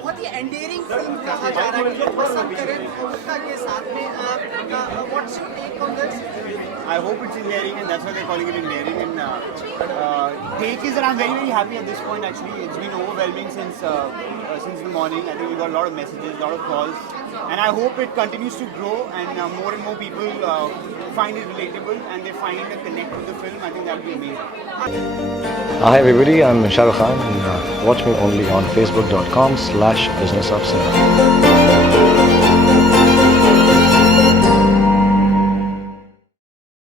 बहुत ही एंडेयरिंग फिल्म कहा जा रहा है बसंत करें के साथ में what's your take on this? I hope it's endearing, and that's why they're calling it endearing. And take is that I'm very happy at this point. Actually, it's been overwhelming since the morning. I think we got a lot of messages, a lot of calls, and I hope it continues to grow and more people find it relatable and they find a connect with the film. I think that would be amazing. Hi everybody, I'm Shah Rukh Khan and watch me only on facebook.com/businessofcinema.